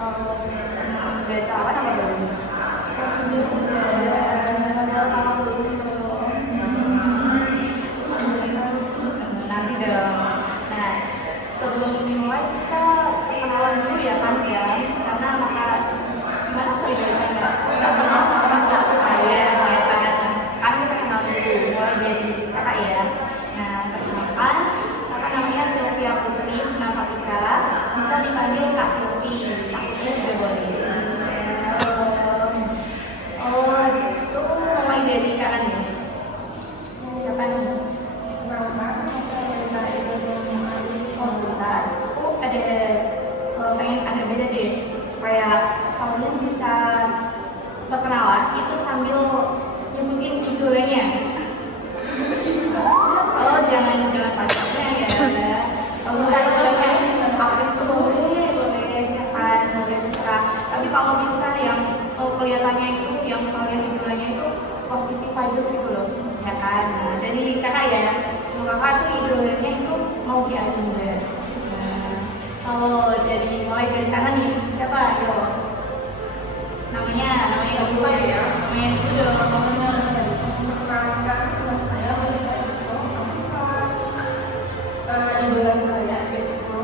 biasa apa nama dulu? Nanti dong. Nah, sebelum dimulai kita kenalan dulu ya kan ya, karena gimana kalau biasanya nggak kenal sama saya ya kan. Sekarang kita kenal dulu, mulai dari kakak ya. Nah, perkenalkan, kakak namanya Sylvia Putri Snapatika, bisa dipanggil Kak Silvi, Kak Putri juga boleh. Di situ mulai dari kanan ya. Siapa nih? Oh sebentar, aku ada pengen agak beda deh. Kayak kalian bisa berkenalan itu sambil nyebutin idolanya. Oh jangan pacarnya ya. Kalau misalnya idolanya artis tuh boleh kan, boleh terserah. Tapi kalau bisa yang kelihatannya itu yang kalian idolanya itu positif vibes gitu loh, ya kan. Nah, jadi kakak ya, kakak tuh idolanya itu mau di Agenda. Nah, kalau mulai dari kanan nih, siapa? Yo, namanya dulu ya, namanya dulu dong. Idola saya itu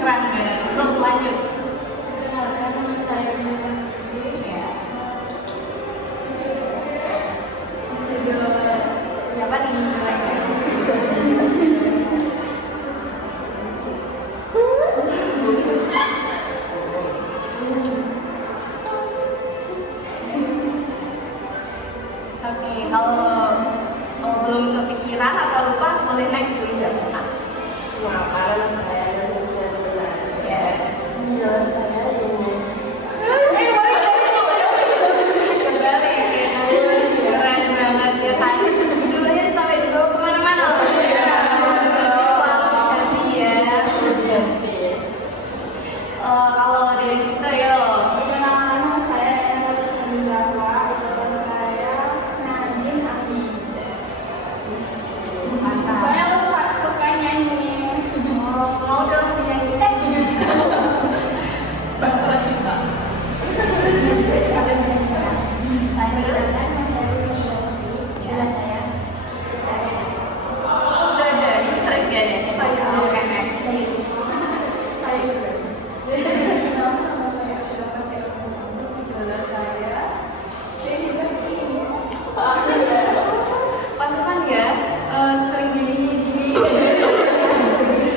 keren banget. Terus lanjut. Kenalkan nama saya ya. Siapa nih? Oke, kalau belum kepikiran atau lupa boleh next dulu ya. Karena saya Ya. idola saya ini Keren banget ya kan. Idolanya sampai dibawa kemana-mana loh. Selalu hati ya. Kalau dari situ ya, perkenalkan nama saya Ena Shamizawa, idola saya Nadine Hamidah. mantap. Saya suka nyanyi. Mau dong penyanyi Bahtera Cinta. udah ada, ini serius gak ada? Saya oke next. Nama saya sudah pakai idola saya Jenny Berking. Pantesan ya, sering gini.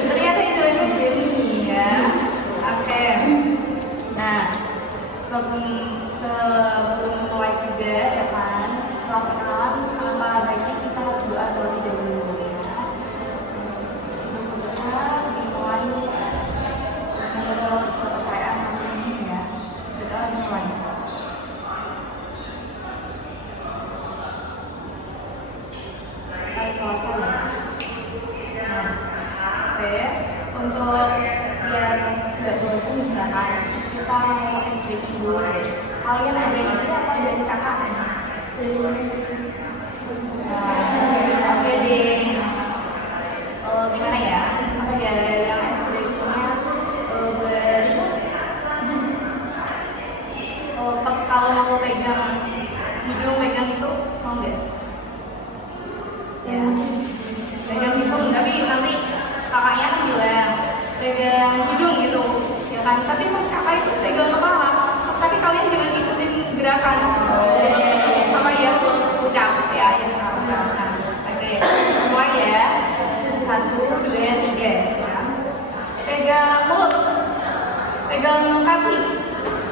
Ternyata idolanya Jenny ya. Oke. Nah, sebelum mulai juga ya kan, setelah perkenalan, alangkah baiknya kita berdoa terlebih dahulu ya. Berdoa dimulai menurut kepercayaan masing-masing ya. Berdoa dimulai. Selesai ya. Nah, oke. Untuk biar nggak bosan juga kan, kita mau SPC dulu. Kalian ada ide apa dari kakak? Oke deh. Gimana ya? Apa ya yang SPC-nya kalau mau pegang hidung pegang itu mau nggak? Ya, pegang hidung tapi nanti kakaknya kan bilang pegang hidung gitu ya kan, tapi pas kakak itu pegang kepala tapi kalian jangan ikutin gerakan apa ya ucap ya ucap. Oke, mulai ya 1, 2, 3 ya. Pegang mulut, pegang kaki,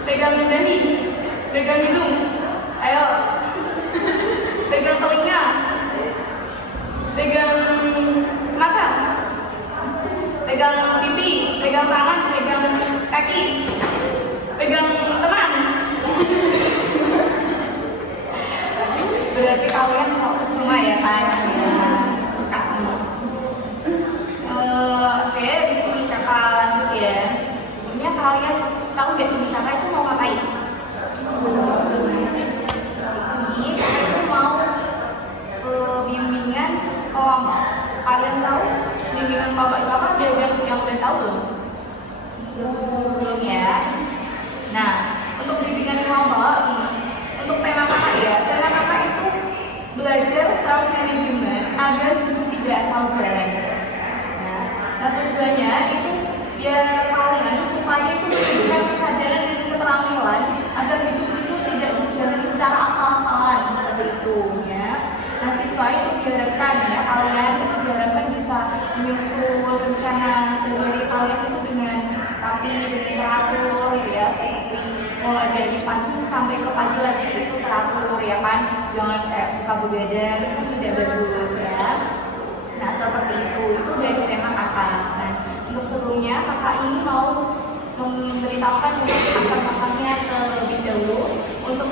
pegang dahi, pegang hidung, ayo pegang telinga, pegang mata, pegang pipi, pegang tangan, pegang kaki, pegang teman. Berarti kalian fokus semua ya kan? Ya, suka. Oke, di sini kakak lanjut ya. Sebelumnya kalian tahu nggak ini kakak itu mau ngapain? Ini kakak itu mau bimbingan kelompok. Kalian tahu bimbingan bimbingan kelompok itu apa? Ada yang udah tahu belum? Belum ya. Nah, untuk bimbingan kelompok, untuk tema kakak ya, tema kakak itu belajar self management agar hidup tidak asal jalan. Nah, tujuannya itu biar kalian supaya itu memberikan kesadaran dan keterampilan agar hidup itu tidak dijalani secara asal-asalan seperti itu ya. Nah, siswa itu diharapkan ya, kalian itu diharapkan bisa menyusun rencana sehari kalian itu dengan rapi, dengan teratur ya, seperti mulai dari pagi sampai ke pagi lagi itu teratur ya kan, jangan kayak suka begadang, itu tidak bagus ya. Nah, seperti itu dari tema kakak. Nah, untuk sebelumnya kakak ini mau memberitahukan untuk asas-asasnya terlebih dahulu untuk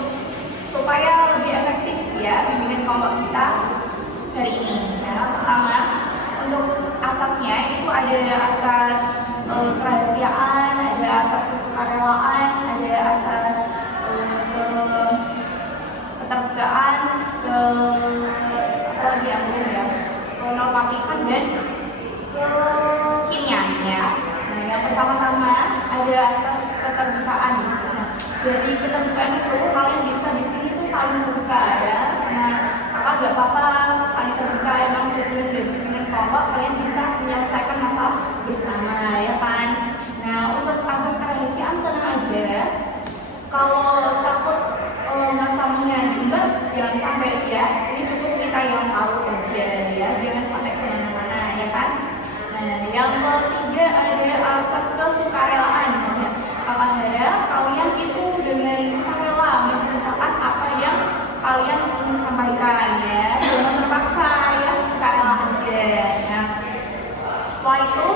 supaya lebih efektif ya bimbingan kelompok kita hari ini. Nah, pertama untuk asasnya itu ada asas kerahasiaan, ada asas kesukarelaan, ada asas keterbukaan, apa lagi yang belum ya, kenormatikan dan kekinian ya. Nah, yang pertama-tama ada asas keterbukaan. Nah, dari keterbukaan itu kalian bisa di sini tuh saling terbuka ya, sama kakak nggak apa-apa saling terbuka. Emang tujuan dari bimbingan kelompok kalian bisa menyelesaikan masalah bersama ya kan. Nah, untuk asas kerahasiaan tenang aja. Kalau takut masalahnya diumbar, jangan sampai ya. Ini cukup kita yang tahu aja ya, jangan sampai kemana-mana ya kan. Nah, yang ketiga ada asas kesukarelaan ya. Kakak harap kalian itu dengan sukarela menceritakan apa yang kalian ingin sampaikan ya, jangan terpaksa ya, sukarela aja. Nah, setelah itu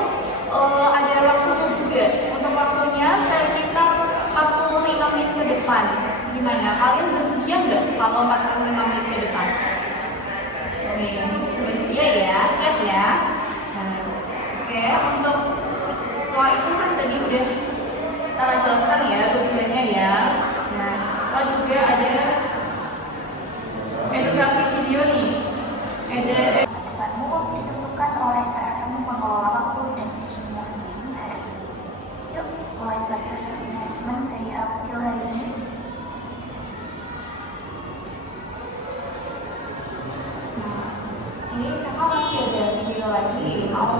ada waktunya juga. Untuk waktunya sekitar 45 menit ke depan. Gimana? Kalian bersedia nggak kalau 45 menit ke depan? Oke, bersedia ya, siap ya. Nah, oke, untuk setelah itu kan tadi udah kita jelaskan ya tujuannya ya. Nah, kalau juga ada edukasi video nih. Ada Depanmu ditentukan oleh cara kamu mengelola waktu dan dirimu sendiri hari ini. Yuk, mulai belajar self management dari hal kecil hari ini. Nah, ini kakak masih ada video lagi, mau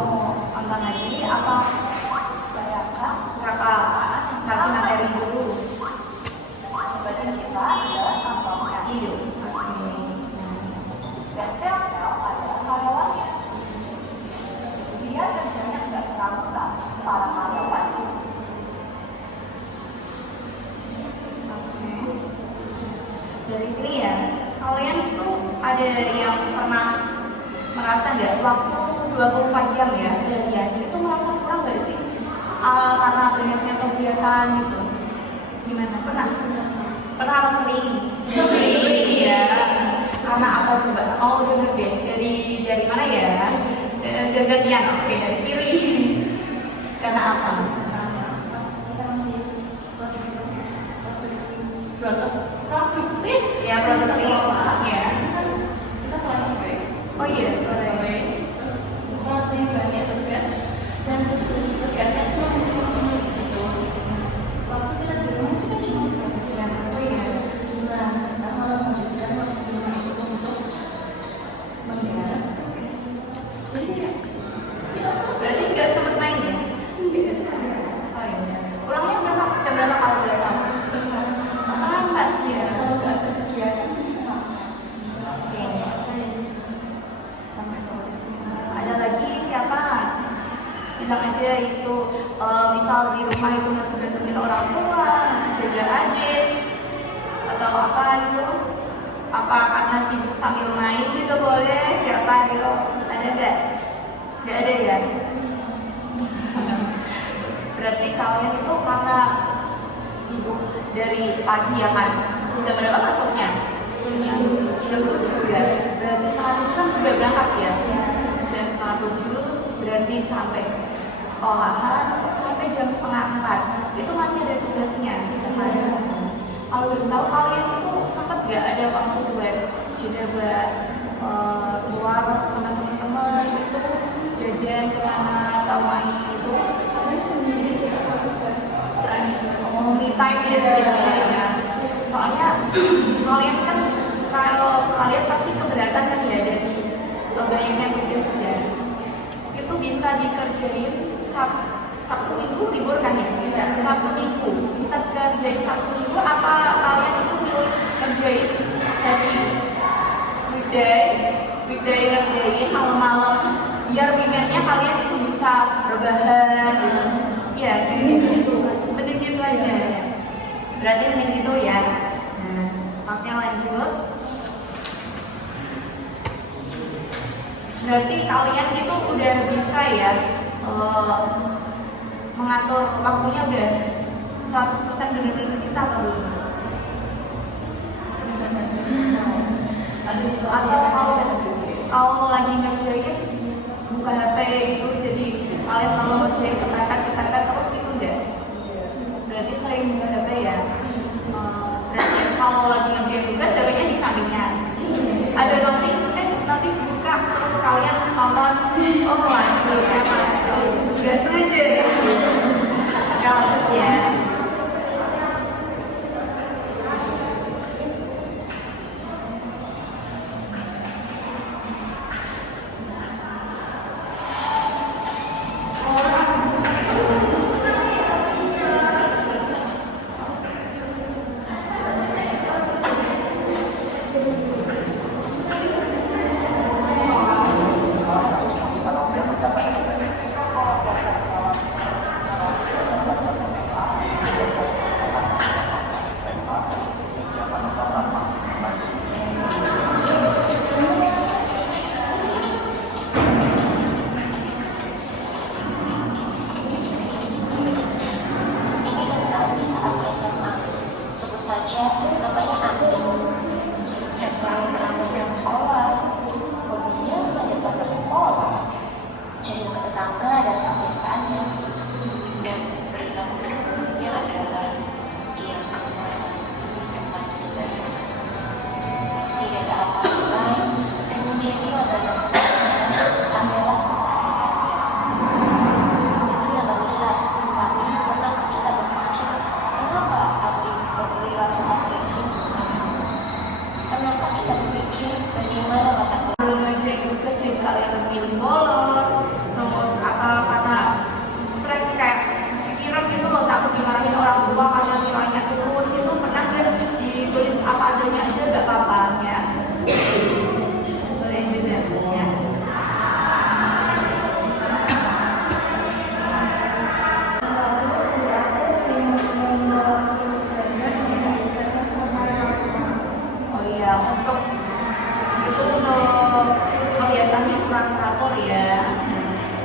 nonton lagi apa? Kakak kasih materi dulu. Berarti kita adalah tambangnya. Iya. Dan sel-sel adalah karyawannya. Dia kerjanya nggak seragam para karyawan. Oke. Dari sini ya, kalian tuh ada yang pernah merasa nggak waktu 24 jam ya seharian itu merasa kurang nggak sih? Karena banyaknya kegiatan gitu. Gimana? Pernah? Pernah apa sering? Sering ya. Karena apa coba? Oh, denger deh. Dari mana ya? Dari gantian. Oke, dari kiri. Karena apa? Produktif ya, produktif ya. Kita mulai Oh iya, sorry. masih banyak tugas dan tugasnya cuma gitu. Waktu kita di rumah kita cuma kerja. Oh iya. Nah, kita malah menghabiskan waktu untuk mengerjakan tugas. Berarti nggak sempet main ya? Oh iya. Pulangnya berapa? Jam berapa kalau boleh tahu? Lambat ya. Kalau nggak ada kegiatan, Oke. Sampai sore. Ada lagi siapa? Bilang aja itu misal di rumah itu masih bantuin orang tua, masih jaga adik atau apa gitu. Apa karena sibuk sambil main juga boleh? Siapa gitu? Ada nggak? Nggak ada ya? Berarti kalian itu karena sibuk dari pagi ya kan? Jam berapa masuknya? Jam 7 ya? Berarti setengah 7 kan udah berangkat ya? Jam setengah 7 berarti sampai sekolahan sampai jam setengah 4 itu masih ada tugasnya gitu kan? Kalau belum tahu kalian itu sempat gak ada waktu buat jeda buat keluar sama teman-teman gitu, jajan kemana ya. Soalnya kalian kan kalau kalian pasti keberatan kan ya dari banyaknya tugas ya. Itu bisa dikerjain Sabtu Minggu libur kan ya? Ya, Sabtu Minggu bisa kerjain Sabtu Minggu, apa kalian itu milih kerjain dari weekday ngerjain malam-malam biar weekendnya kalian itu bisa rebahan ya kayak gitu. Mending gitu aja ya, berarti mending gitu ya. Nah, oke lanjut. Berarti kalian itu udah bisa ya mengatur waktunya, udah 100% benar-benar bisa belum? Atau kalau lagi ngerjain buka HP gitu, jadi kalian kalau ngerjain kepepet terus gitu enggak? Berarti sering buka HP ya. Berarti kalau lagi ngerjain tugas HP-nya di sampingnya. Ada nanti buka terus kalian tonton, oh langsung emang nggak sengaja ya. Kalau ya.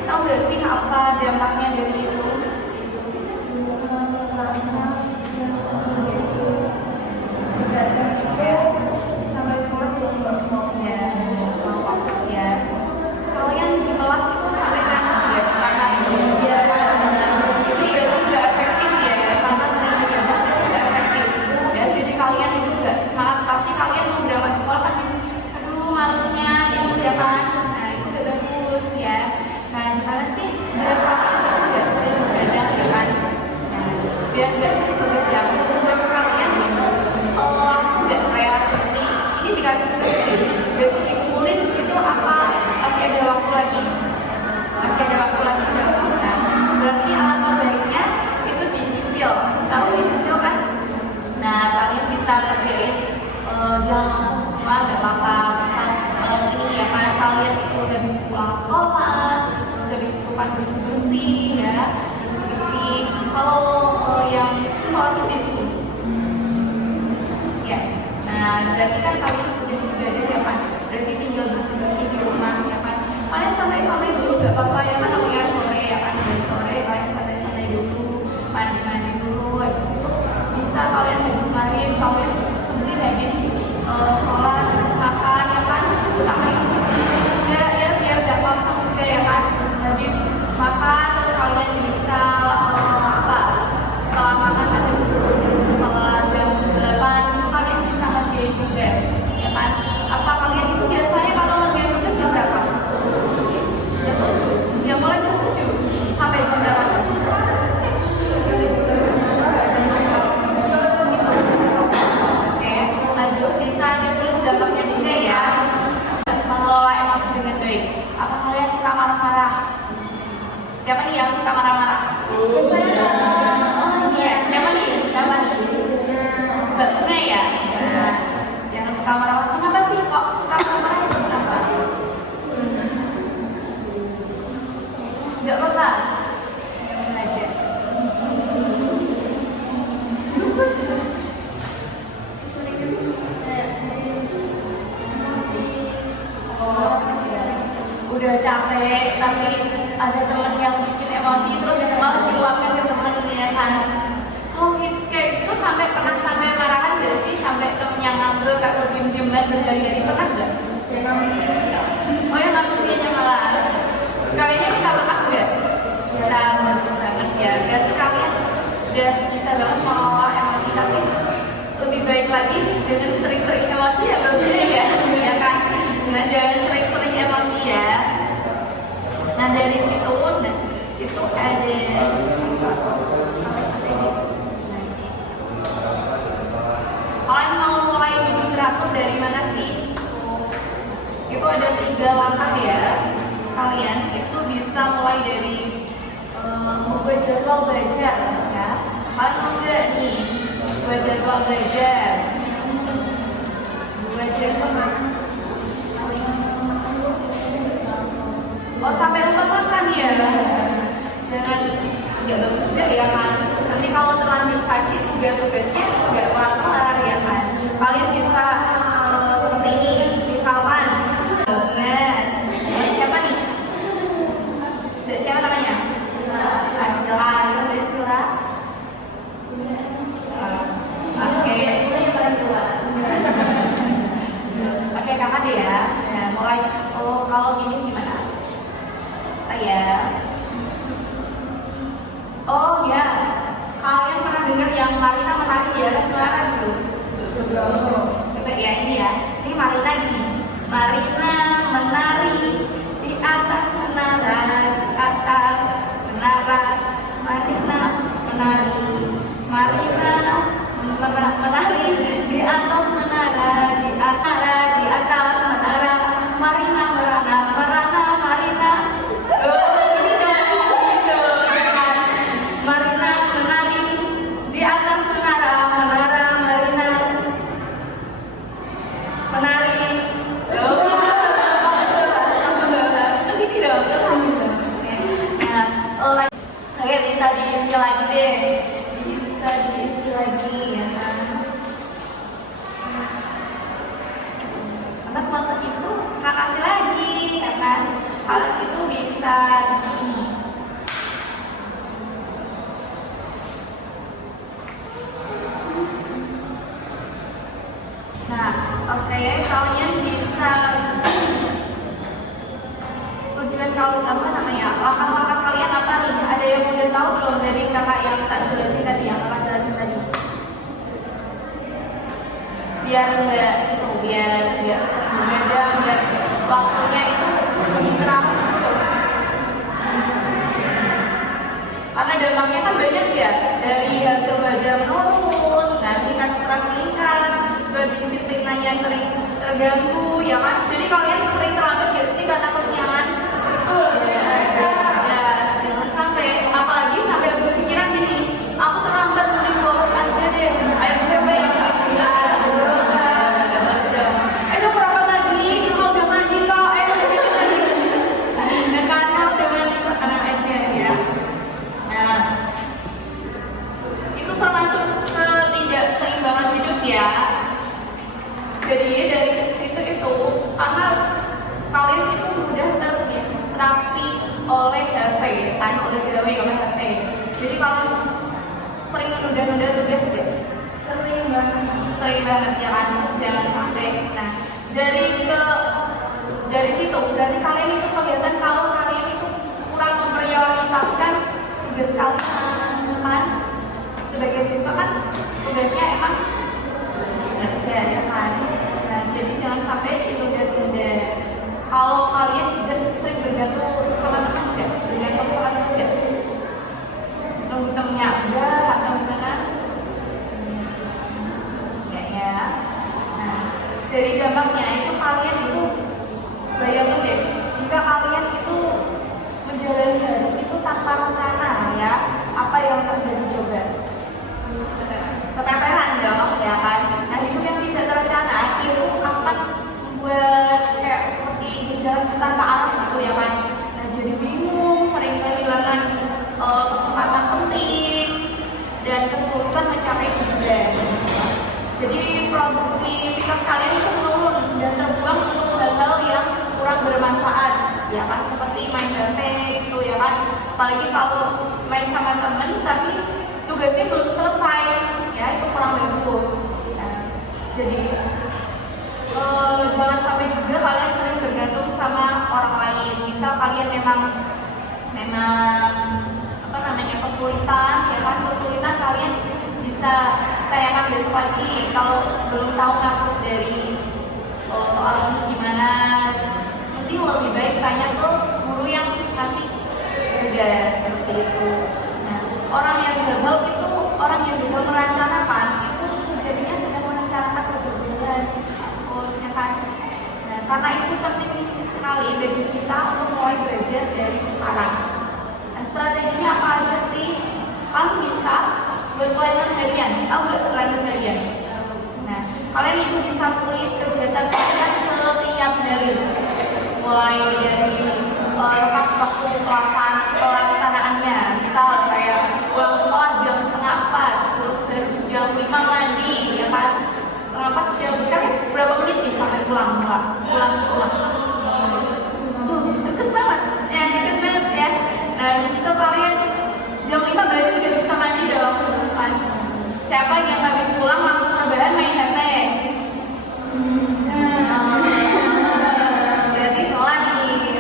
Tahu nggak sih apa dampaknya dari itu? Sampai sekolah ya, fokus ya. Kalian di kelas itu sampai kangen nggak? Karena ya itu berarti nggak efektif ya, karena sering berjabat itu nggak efektif. Ya, jadi kalian itu nggak semangat. Pasti kalian mau berangkat sekolah kan, aduh malesnya gitu ya kan. Nah itu nggak bagus ya. Nah gimana sih biar kalian itu nggak sering begadang ya kan? Nah, biar nggak sering begadang, tugas kalian itu langsung nggak kayak seperti ini dikasih tugas ini, besok dikumpulin gitu apa masih ada waktu lagi? Masih ada waktu lagi dong. Nah, berarti alangkah baiknya itu dicicil. Tahu dicicil kan? Nah kalian bisa kerjain jangan langsung semua nggak apa-apa. Misal ini ya kan kalian itu udah bisa pulang sekolah, terus habis itu kan bersih-bersih ya, bersih-bersih. Kalau yang soalnya di sini ya. Nah berarti kan kalian udah belajar ya kan, berarti tinggal bersih-bersih di rumah ya kan. Kalian santai-santai dulu nggak apa-apa ya kan, namanya sore ya kan, dari sore kalian santai-santai dulu, mandi-mandi dulu, habis itu bisa kalian habis maghrib kalian sebenarnya habis sholat, habis makan ya kan, kalian bisa juga ya biar gak kosong juga ya kan. Habis makan terus kalian bisa apa, setelah makan kan habis itu setelah jam 8 itu kalian bisa ngerjain tugas ya kan. Apa kalian itu biasanya kalau ngerjain tugas jam berapa? Jam 7? Ya mulai jam 7 Siapa nih yang suka marah-marah? Iya, siapa nih? Siapa nih? Mbak Bunga ya? Nah, yang suka marah-marah. Kenapa sih kok suka marah-marah itu kenapa? Enggak apa-apa. Yang aja. Lupus. Udah capek tapi ada teman yang bikin emosi terus malah diluapkan ke temennya kan. Kalau kayak gitu sampai pernah sampai marahan gak sih sampai temen yang ngambek atau diem-dieman berhari-hari pernah gak? Oh yang ngambek dia malah kalian kita pernah gak? Ya bagus banget ya, berarti kalian udah bisa banget mengelola emosi tapi lebih baik lagi dengan sering-sering emosi ya bagusnya ya, ya kan? Nah jangan sering-sering emosi ya. Nah dari situ, nah, itu ada kalian mau mulai jadi teratur dari mana sih? Itu ada 3 langkah ya. Kalian itu bisa mulai dari membuat jadwal belajar ya. Kalian mau nggak nih buat jadwal belajar? Buat jadwal. Oh sampai lupa makan ya? Jangan, nggak bagus juga ya kan? Nanti kalau terlanjur sakit juga tugasnya nggak kelar ya kan? Kalian bisa seperti ini, misalkan, nah, siapa nih? Siapa namanya? Sila, itu Sila. Oke, itu yang paling tua. Oke kakak deh ya. Nah, mulai. Oh kalau gini gimana? Ya. Oh ya, kalian pernah dengar yang Marina menari di atas menara gitu? Coba ya ini ya. Ini Marina gini. Marina menari di atas menara, di atas menara. Marina menari. Marina menari di atas menara, di atas menara. Marina merana, merana Marina. Marina menari di atas menara, menara Marina menari. Masih tidak, nah, oke bisa diisi lagi deh, bisa diisi lagi ya kan. Atas waktu itu kak kasih lagi, ya kan? Hal itu bisa di sini. Nah, oke, kalian bisa tujuan kalian apa namanya? Langkah-langkah kalian apa nih? Ada yang udah tahu belum dari kakak yang tak jelasin tadi, yang kakak jelasin tadi? Biar enggak itu, biar beda, biar waktunya itu lebih teratur gitu. Karena dampaknya kan banyak ya, dari hasil belajar menurun, nanti stres meningkat, kedisiplinannya sering terganggu, ya kan? Jadi kalian sering terlambat gitu sih karena kesiangan. Betul ya, jangan sampai, apalagi sampai berpikiran gini, aku terlambat mending bolos aja deh. Ayo siapa yang sering udah berapa lagi? Kalau udah mandi kok, udah mandi. Dan karena udah mandi kok, tenang aja ya. Nah, itu termasuk ketidakseimbangan hidup ya. Jadi dari situ itu karena kalian itu mudah terdistraksi oleh HP kan, oleh dirawai oleh HP. Jadi kalau sering menunda-nunda tugas ya, sering banget ya kan, jangan sampai. Nah dari situ dari kalian itu kelihatan kalau kalian itu kurang memprioritaskan tugas kalian kan. Sebagai siswa kan tugasnya emang kerja ya kan. Nah jadi jangan sampai ditunda-tunda. Kalau kalian juga sering bergantung sama teman enggak? Bergantung sama teman enggak? Nunggu temennya udah atau gimana? Enggak ya. Nah dari dampaknya itu kalian itu bayangin deh, jika kalian itu menjalani hidup itu tanpa dan kesulitan mencapai tujuan. Jadi produktivitas kalian itu menurun dan terbuang untuk hal-hal yang kurang bermanfaat, ya kan, seperti main HP gitu ya kan. Apalagi kalau main sama temen tapi tugasnya belum selesai, ya itu kurang bagus. Nah, jadi jangan sampai juga kalian sering bergantung sama orang lain. Misal kalian memang kesulitan, ya kan, kalian bisa tanyakan besok lagi. Kalau belum tahu maksud dari soal ini gimana, nanti lebih baik tanya ke guru yang kasih tugas seperti itu. Nah, orang yang gagal merencanakan itu sejatinya sedang merencanakan kegagalan, ya kan. Nah, karena itu penting sekali bagi kita untuk mulai belajar dari sekarang. Nah, strateginya apa aja sih? Kalian bisa buat planner harian, tahu nggak planner harian? Nah, kalian itu bisa tulis kegiatan kalian setiap hari, mulai dari rekap waktu pelaksanaannya. Misal kayak pulang sekolah jam 3:30, terus dari jam 5 mandi, ya kan? 3:30 jam, berapa menit nih sampai pulang? Deket banget ya. Nah, disitu kalian jam 5 berarti udah bisa mandi dong, kan? Siapa yang habis pulang langsung rebahan main HP? Berarti sholat nih.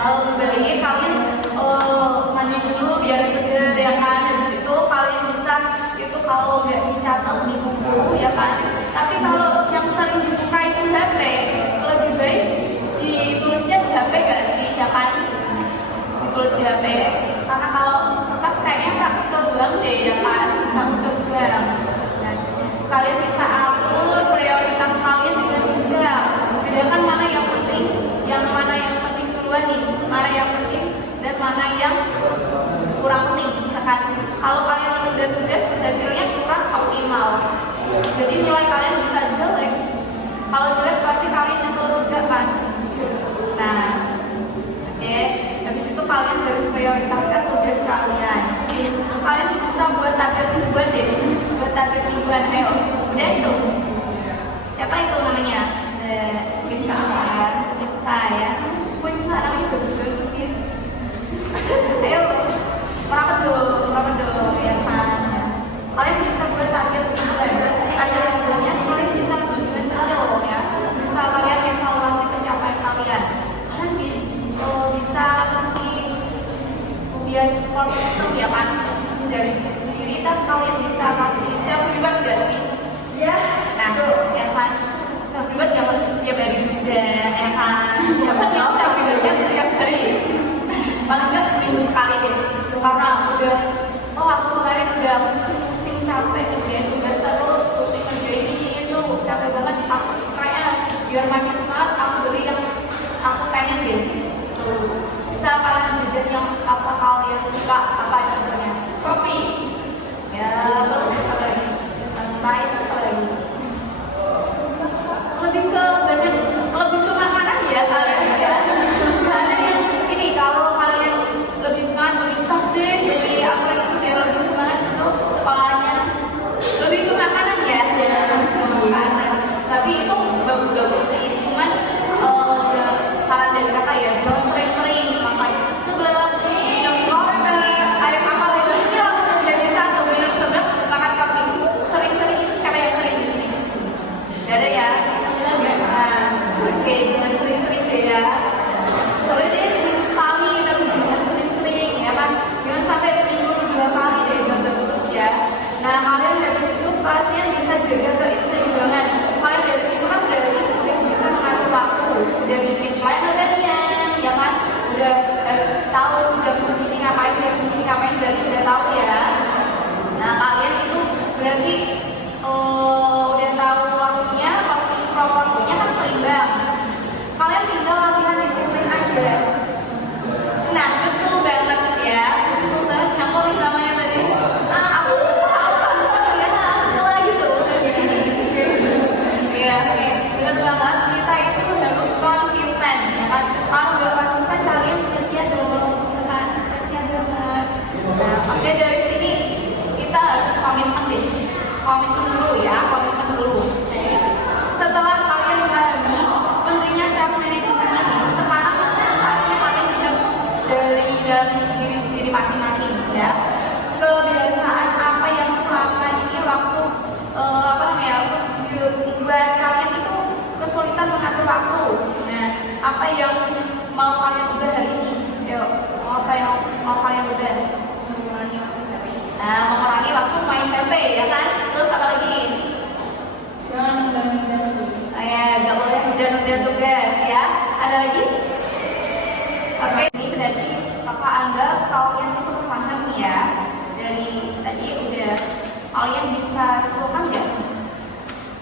Kalau kembali kalian mandi dulu biar seger, ya kan? Habis itu kalian bisa itu kalau nggak dicatat di buku, ya kan? Tapi kalau yang sering dibuka itu HP, lebih baik ditulisnya di HP gak sih, ya kan? Ditulis di HP, karena kalau kertas kayaknya takut kebuang deh, ya kan? Takut kebuang. Nah, kalian bisa atur prioritas kalian dengan bijak. Bedakan mana yang penting duluan nih, mana yang penting dan mana yang kurang penting, ya kan? Kalau kalian menunda tugas, hasilnya kurang optimal. Jadi nilai kalian bisa jelek. Kalau jelek pasti kalian nyesel juga kan? Nah, oke. Habis itu kalian harus prioritaskan tugas kalian. Kalian bisa buat target mingguan deh. Ayo, udah itu. Siapa itu namanya? Bisa saya. Kuis namanya bagus-bagus guys. Ayo, merapat dulu, ya kan? Kalian bisa buat target mingguan. Target mingguannya kalian bisa tujuan kecil ya. Bisa kalian evaluasi pencapaian kalian. Kalian bisa kasih biar support system, ya kan, dari diri sendiri. Dan kalian bisa kasih self reward gak sih? Ya. Nah, ya kan, self reward jangan setiap hari juga, ya kan. Jangan yang self rewardnya setiap hari, paling nggak seminggu sekali deh. Karena udah, aku kemarin udah pusing capek kerjain tugas terus, pusing kerjain ini itu, capek banget. Aku kayaknya biar makin semangat, aku beli yang aku pengen deh. Bisa kalian jajan yang apa kalian suka, apa contohnya? Kopi, ya, terus apa lagi? Sampai apa lagi? Lebih ke makanan ya kalian ya. Ada yang ini, kalau kalian lebih semangat beli tas deh, beli apa itu biar lebih semangat itu sekolahnya. Lebih ke makanan ya, makanan. Tapi itu bagus-bagus sih. Cuman saran dari kakak ya, jangan sering-sering makan sebelum minum kopi diri sendiri masing-masing ya. Kebiasaan apa yang selama ini waktu buat kalian itu kesulitan mengatur waktu. Nah, apa yang mau kalian ubah hari ini? Yuk, apa yang mau kalian ubah? Mengurangi waktu HP. Nah, mengurangi waktu main HP ya kan? Terus apa lagi? Jangan nunda-nunda sih. Gak boleh nunda-nunda tugas ya. Ada lagi? Oke, ini berarti Kakak anggap kalian itu paham ya. Dari tadi udah kalian bisa sebutkan nggak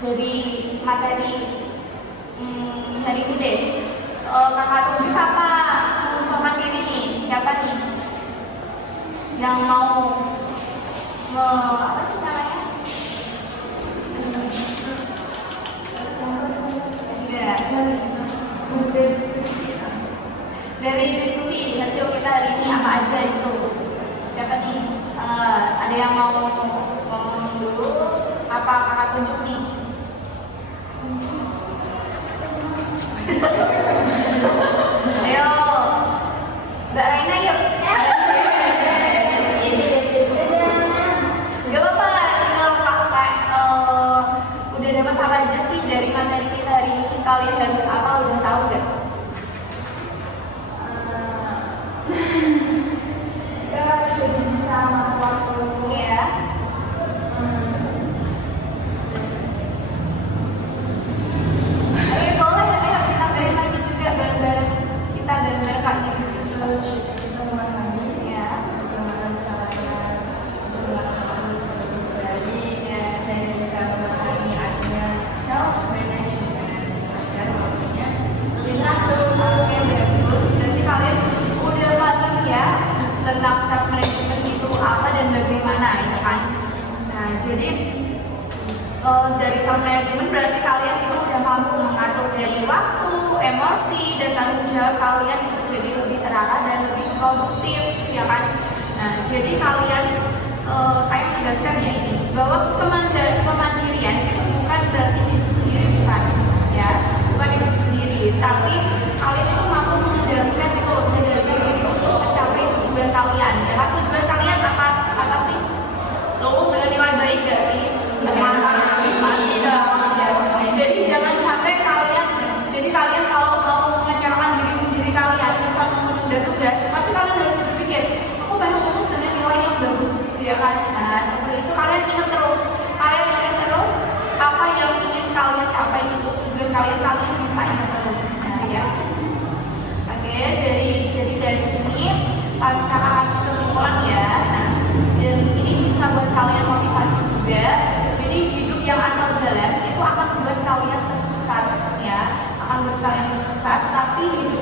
dari materi hari ini deh. Kakak tunjuk apa mengusulkan diri nih? Siapa nih yang mau apa sih namanya? Dari diskusi hasil kita hari ini apa aja itu? Siapa nih? Ada yang mau ngomong dulu? Apa kakak tunjuk nih? Ayo, Mbak Raina yuk. Gak apa-apa, tinggal kakak udah dapat apa aja sih dari materi kita hari ini? Kalian harus apa? Udah tahu gak? Ya, sudah bisa waktu ya. Boleh ya, kita balik lagi juga bareng-bareng. Kita bareng-bareng kak ini diskusi. Kita memahami Ya, bagaimana caranya berlaku baik ya, dan juga memahami adanya self management agar waktunya lebih teratur. oke bagus. Berarti kalian udah paham ya tentang self management itu apa dan bagaimana ya kan? Nah, jadi dari self management berarti kalian itu udah mampu mengatur dari waktu, emosi, dan tanggung jawab kalian itu jadi lebih terarah dan lebih produktif ya kan? Nah, jadi kalian saya menegaskan ya ini bahwa kemandirian itu bukan berarti diri sendiri, bukan ya, bukan diri sendiri, tapi kalian itu mampu mengendalikan diri untuk mencapai tujuan kalian. Ya kan, tujuan kalian apa sih? Lulus dengan nilai baik gak sih? Pasti dong. Jadi jangan sampai kalian kalau mau mengecewakan diri sendiri kalian misal menunda tugas, tapi kalian harus berpikir, aku pengen lulus dengan nilai yang bagus, ya kan? Nah, seperti itu kalian ingat terus apa yang ingin kalian capai itu, tujuan kalian bisa ingat terus. Nah, ya. Oke, jadi dari sini sekarang kasih kesimpulan ya. Nah, dan ini bisa buat kalian motivasi juga. Jadi hidup yang asal jalan itu akan membuat kalian tersesat ya, tapi hidup